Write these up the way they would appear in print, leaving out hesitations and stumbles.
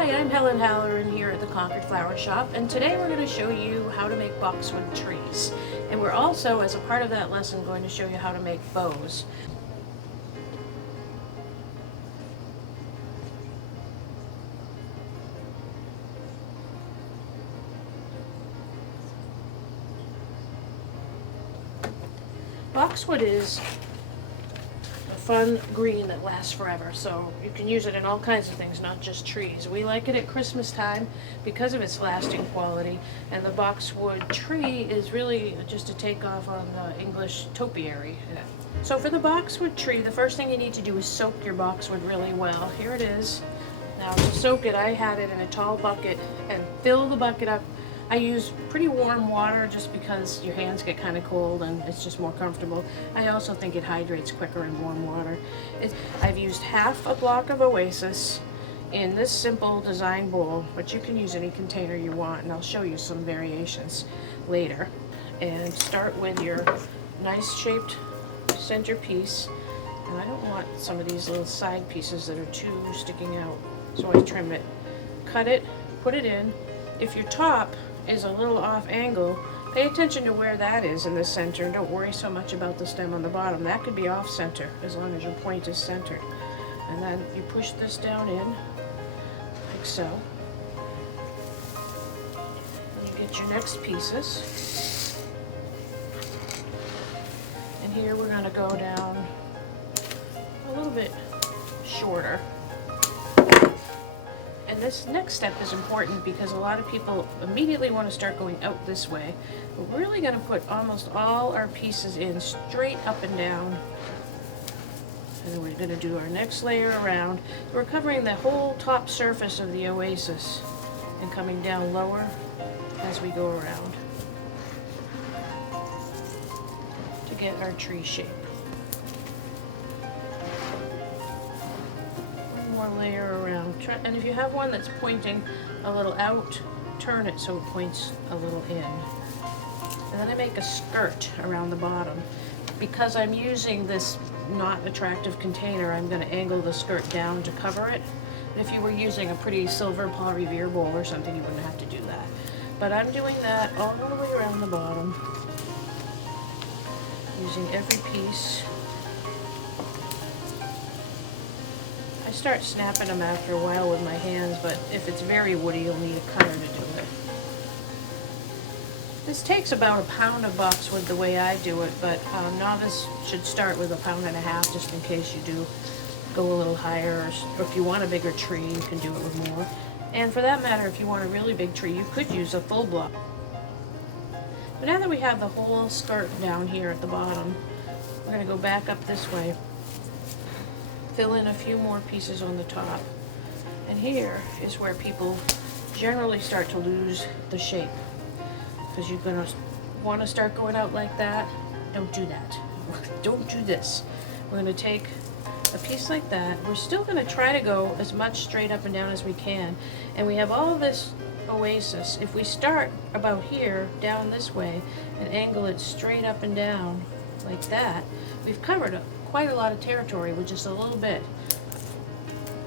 Hi, I'm Helen Halloran here at the Concord Flower Shop, and today we're going to show you how to make boxwood trees. And we're also, as a part of that lesson, going to show you how to make bows. Boxwood is a fun green that lasts forever, so you can use it in all kinds of things, not just trees. We like it at Christmas time because of its lasting quality, and the boxwood tree is really just a takeoff on the English topiary. So for the boxwood tree, the first thing you need to do is soak your boxwood really well. Here it is. Now to soak it, I had it in a tall bucket and fill the bucket up. I use pretty warm water just because your hands get kind of cold and it's just more comfortable. I also think it hydrates quicker in warm water. I've used half a block of Oasis in this simple design bowl, but you can use any container you want, and I'll show you some variations later. And start with your nice shaped centerpiece. And I don't want some of these little side pieces that are too sticking out, so I trim it. Cut it, put it in. If your top is a little off angle, pay attention to where that is in the center, and don't worry so much about the stem on the bottom. That could be off center as long as your point is centered. And then you push this down in like so. And you get your next pieces. And here we're going to go down a little bit shorter. And this next step is important because a lot of people immediately want to start going out this way. We're really going to put almost all our pieces in straight up and down. And then we're going to do our next layer around. We're covering the whole top surface of the Oasis and coming down lower as we go around to get our tree shape. Layer around, and if you have one that's pointing a little out, turn it so it points a little in. And then I make a skirt around the bottom. Because I'm using this not attractive container, I'm going to angle the skirt down to cover it. And if you were using a pretty silver Paul Revere bowl or something, you wouldn't have to do that. But I'm doing that all the way around the bottom, using every piece. I start snapping them after a while with my hands, but if it's very woody, you'll need a cutter to do it. This takes about a pound of boxwood the way I do it, but novice should start with 1.5 pounds just in case you do go a little higher, or if you want a bigger tree, you can do it with more. And for that matter, if you want a really big tree, you could use a full block. But now that we have the whole skirt down here at the bottom, we're going to go back up this way. Fill in a few more pieces on the top. And here is where people generally start to lose the shape, because you're going to want to start going out like that. Don't do that. Don't do this. We're going to take a piece like that. We're still going to try to go as much straight up and down as we can. And we have all this Oasis. If we start about here, down this way, and angle it straight up and down like that, we've covered quite a lot of territory with just a little bit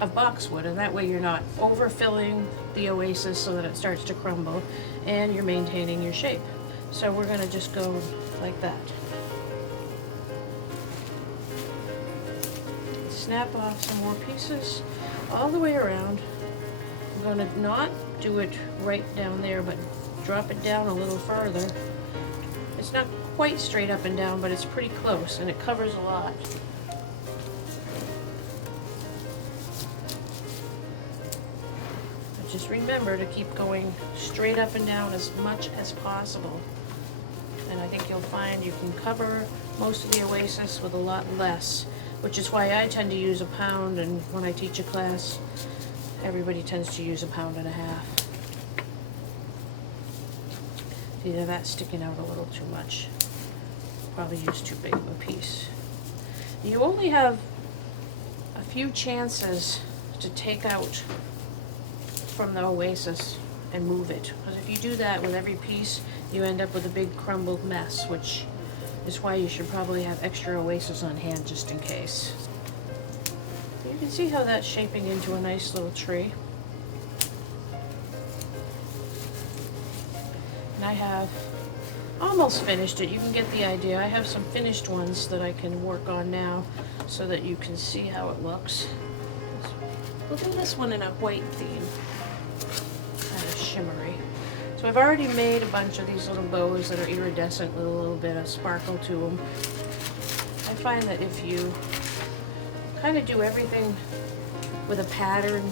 of boxwood, and that way you're not overfilling the Oasis so that it starts to crumble, and you're maintaining your shape. So we're going to just go like that. Snap off some more pieces all the way around. I'm going to not do it right down there, but drop it down a little further. It's not quite straight up and down, but it's pretty close, and it covers a lot. But just remember to keep going straight up and down as much as possible. And I think you'll find you can cover most of the Oasis with a lot less, which is why I tend to use 1 pound, and when I teach a class, everybody tends to use 1.5 pounds. Either that's sticking out a little too much. Probably use too big of a piece. You only have a few chances to take out from the Oasis and move it, because if you do that with every piece, you end up with a big crumbled mess, which is why you should probably have extra Oasis on hand just in case. You can see how that's shaping into a nice little tree. And I have almost finished it. You can get the idea. I have some finished ones that I can work on now so that you can see how it looks. We'll do this one in a white theme, kind of shimmery. So I've already made a bunch of these little bows that are iridescent with a little bit of sparkle to them. I find that if you kind of do everything with a pattern,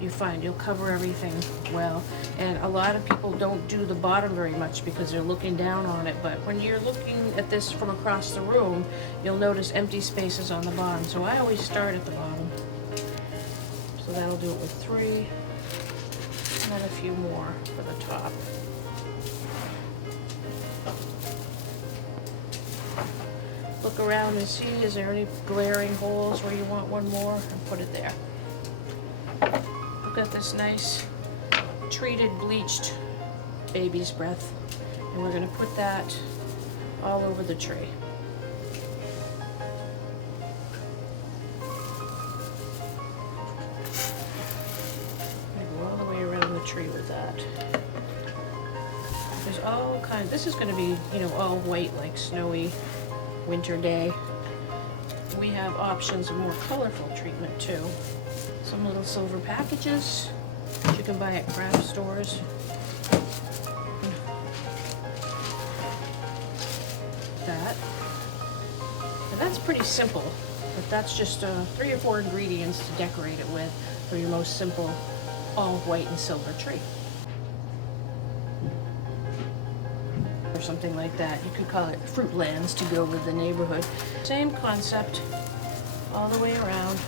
you find you'll cover everything well. And a lot of people don't do the bottom very much because they're looking down on it, but when you're looking at this from across the room, you'll notice empty spaces on the bottom. So I always start at the bottom. So that'll do it with 3, and then a few more for the top. Look around and see, is there any glaring holes where you want one more, and put it there. I've got this nice treated, bleached baby's breath, and we're going to put that all over the tree. Go all the way around the tree with that. There's all kinds. This is going to be, you know, all white like snowy winter day. We have options of more colorful treatment too. Some little silver packages that you can buy at craft stores. That. And that's pretty simple, but that's just 3 or 4 ingredients to decorate it with for your most simple all white and silver tree. Or something like that. You could call it Fruitlands to go with the neighborhood. Same concept all the way around.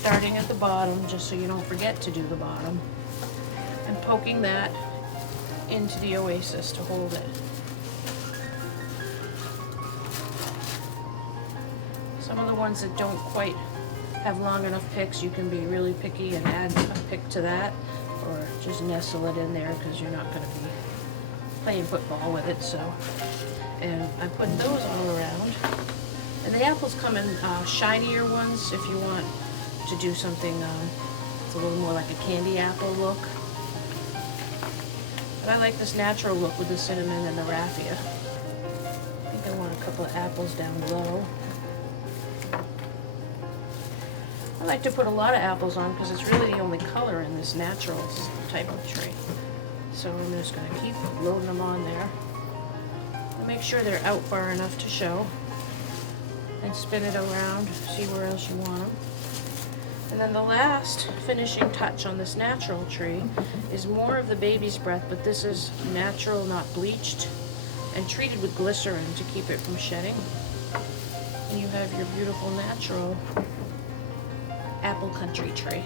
Starting at the bottom, just so you don't forget to do the bottom, and poking that into the oasis to hold it. Some of the ones that don't quite have long enough picks, you can be really picky and add a pick to that, or just nestle it in there because you're not going to be playing football with it. So, and I put those all around, and the apples come in shinier ones if you want to do something it's a little more like a candy apple look. But I like this natural look with the cinnamon and the raffia. I think I want a couple of apples down below. I like to put a lot of apples on because it's really the only color in this natural type of tree. So I'm just going to keep loading them on there. And make sure they're out far enough to show. And spin it around, see where else you want them. And then the last finishing touch on this natural tree is more of the baby's breath, but this is natural, not bleached, and treated with glycerin to keep it from shedding. And you have your beautiful natural apple country tree.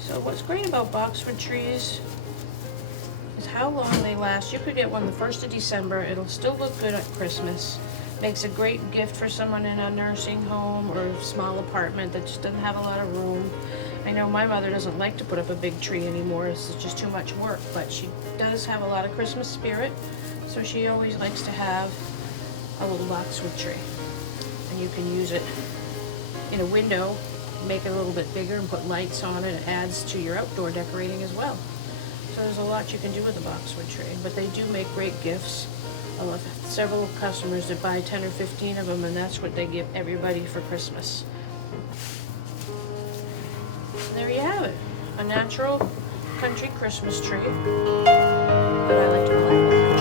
So what's great about Boxwood trees is how long they last. You could get one the 1st of December. It'll still look good at Christmas. Makes a great gift for someone in a nursing home or a small apartment that just doesn't have a lot of room. I know my mother doesn't like to put up a big tree anymore. It's just too much work, but she does have a lot of Christmas spirit, so she always likes to have a little boxwood tree. And you can use it in a window, make it a little bit bigger and put lights on it. It adds to your outdoor decorating as well. So there's a lot you can do with a boxwood tree, but they do make great gifts. I have several customers that buy 10 or 15 of them, and that's what they give everybody for Christmas. And there you have it, a natural country Christmas tree that I like to